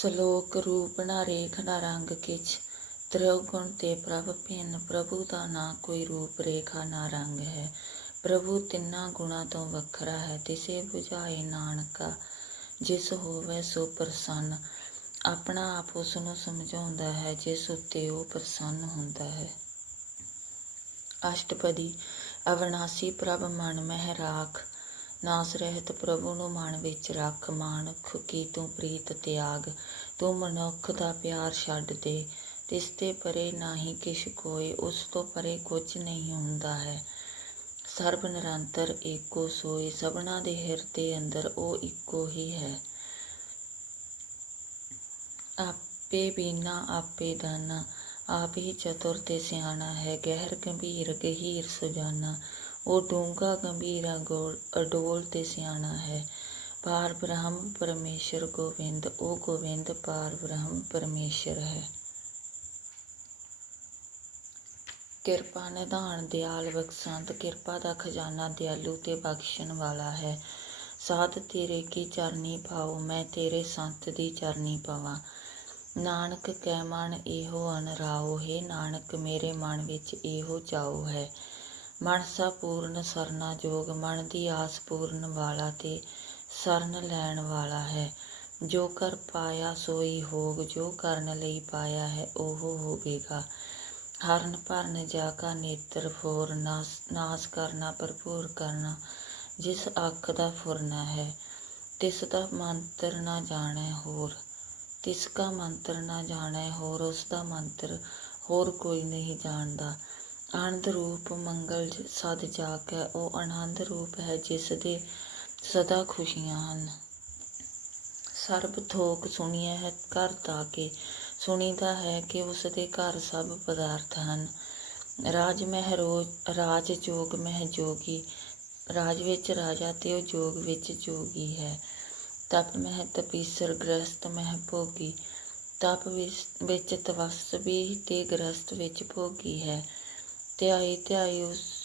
ਸ਼ਲੋਕ ਰੂਪ ਨਾ ਰੇਖ ਨਾ ਰੰਗ ਕਿਛ। ਤ੍ਰਿਉਗੁਣ ਤੇ ਪ੍ਰਭ ਭਿੰਨ, ਪ੍ਰਭੂ ਦਾ ਨਾ ਕੋਈ ਰੂਪ ਰੇਖਾ ਨਾ ਰੰਗ ਹੈ। ਪ੍ਰਭੂ ਤਿੰਨਾਂ ਗੁਣਾਂ ਤੋਂ ਵੱਖਰਾ ਹੈ, ਤਿਸੇ 부ਝਾਏ ਨਾਨਕਾ। ਜਿਸ ਹੋਵੇ ਸੋ ਪ੍ਰਸੰਨ, ਆਪਣਾ ਆਪ ਉਸ ਨੂੰ ਸਮਝਾਉਂਦਾ ਹੈ, ਜਿਸ ਉੱਤੇ ਉਹ ਪ੍ਰਸੰਨ ਹੁੰਦਾ ਹੈ। ਅਸ਼ਟਪਦੀ, ਅਵਨਾਸੀ ਪ੍ਰਭ ਮਨ ਮਹਿ ਰਾਖ। ਨਾਸ ਰਹਿਤ ਪ੍ਰਭੂ ਨੂੰ ਮਨ ਵਿੱਚ ਰੱਖ ਮਾਨੁਖ ਕੀ ਤੂੰ ਪ੍ਰੀਤ ਤਿਆਗ। ਤੂੰ ਮਨੁੱਖ ਦਾ ਪਿਆਰ ਛੱਡ ਦੇ, ਤਿਸ ਤੇ ਪਰੇ ਨਾਹੀ ਕਿਛ ਕੋਏ, ਉਸ ਤੋਂ ਪਰੇ ਕੁਝ ਨਹੀਂ ਹੁੰਦਾ ਹੈ। ਸਰਬ ਨਿਰੰਤਰ ਏਕੋ ਸੋਈ ਸਭਨਾ ਦੇ ਹਿਰਦੇ ਅੰਦਰ ਉਹ ਇੱਕੋ ਹੀ ਹੈ। ਆਪੇ ਬੀਨਾ, ਆਪੇ ਦਾਨਾ, ਆਪ ਹੀ ਚਤੁਰ ਤੇ ਸਿਆਣਾ ਹੈ, ਗਹਿਰ, ਗੰਭੀਰ, ਗਹੀਰ ਸੁਜਾਨਾ। ਉਹ ਡੂੰਘਾ ਗੰਭੀਰਾ ਗੋਲ, ਅਡੋਲ ਤੇ ਸਿਆਣਾ ਹੈ। ਪਾਰ ਬ੍ਰਹਮ ਪਰਮੇਸ਼ਰ ਗੋਵਿੰਦ ਉਹ ਗੋਵਿੰਦ ਪਾਰ ਬ੍ਰਹਮ ਪਰਮੇਸ਼ਰ ਹੈ। ਕਿਰਪਾ ਨਿਧਾਨ ਦਿਆਲ ਬਖਸ਼ੰਤ, ਕਿਰਪਾ ਦਾ ਖਜ਼ਾਨਾ ਦਿਆਲੂ ਤੇ ਬਖਸ਼ਣ ਵਾਲਾ ਹੈ। ਸਾਧ ਤੇਰੇ ਕੀ ਚਰਨੀ ਪਾਉ ਮੈਂ ਤੇਰੇ ਸੰਤ ਦੀ ਚਰਨੀ ਪਾਵਾਂ। ਨਾਨਕ ਕੈ ਮਨ ਇਹੋ ਅਨਰਾਓ, ਹੈ ਨਾਨਕ ਮੇਰੇ ਮਨ ਵਿੱਚ ਇਹੋ ਚਾਉ ਹੈ। ਮਨਸਾ ਪੂਰਨ ਸਰਨਾ ਜੋਗ, ਮਨ ਦੀ ਆਸ ਪੂਰਨ ਵਾਲਾ ਤੇ ਸਰਨ ਲੈਣ ਵਾਲਾ ਹੈ। ਜੋ ਕਰ ਪਾਇਆ ਸੋਈ ਹੋਗ, ਜੋ ਕਰਨ ਲਈ ਪਾਇਆ ਹੈ ਉਹ ਹੋਵੇਗਾ। ਹਰਨ ਭਰਨ ਜਾ ਕਾ ਨੇਤਰ ਫੋਰ ਨਾਸ ਕਰਨਾ, ਭਰਪੂਰ ਕਰਨਾ, ਜਿਸ ਅੱਖ ਦਾ ਫੁਰਨਾ ਹੈ, ਤਿਸ ਦਾ ਮੰਤਰ ਨਾ ਜਾਣੈ ਹੋਰ, ਤਿਸ ਕਾ ਮੰਤਰ ਨਾ ਜਾਣੈ ਹੋਰ, ਉਸ ਦਾ ਮੰਤਰ ਹੋਰ ਕੋਈ ਨਹੀਂ ਜਾਣਦਾ। ਅਨੰਦ ਰੂਪ ਮੰਗਲ ਸਦ ਜਾਗ ਹੈ ਉਹ ਆਨੰਦ ਰੂਪ ਹੈ ਜਿਸ ਦੇ ਸਦਾ ਖੁਸ਼ੀਆਂ ਹਨ। ਸਰਬ ਥੋਕ ਸੁਣੀਐ ਹੈ ਘਰ ਦਾ ਕੇ ਸੁਣੀਦਾ ਹੈ ਕਿ ਉਸ ਦੇ ਘਰ ਸਭ ਪਦਾਰਥ ਹਨ। ਰਾਜ ਮਹਿ ਰੋਜ, ਰਾਜ ਜੋਗ ਮਹਿ ਜੋਗੀ, ਰਾਜ ਵਿੱਚ ਰਾਜਾ ਤੇ ਉਹ ਜੋਗ ਵਿੱਚ ਜੋਗੀ ਹੈ। ਤਪ ਮਹਿ ਤਪੀਸਰ ਗ੍ਰਸਤ ਮਹਿ ਭੋਗੀ, ਤਪ ਵਿੱਚ ਤਪਸ ਵੀ ਤੇ ਗ੍ਰਸਤ ਵਿੱਚ ਭੋਗੀ ਹੈ। 对呀，对呀。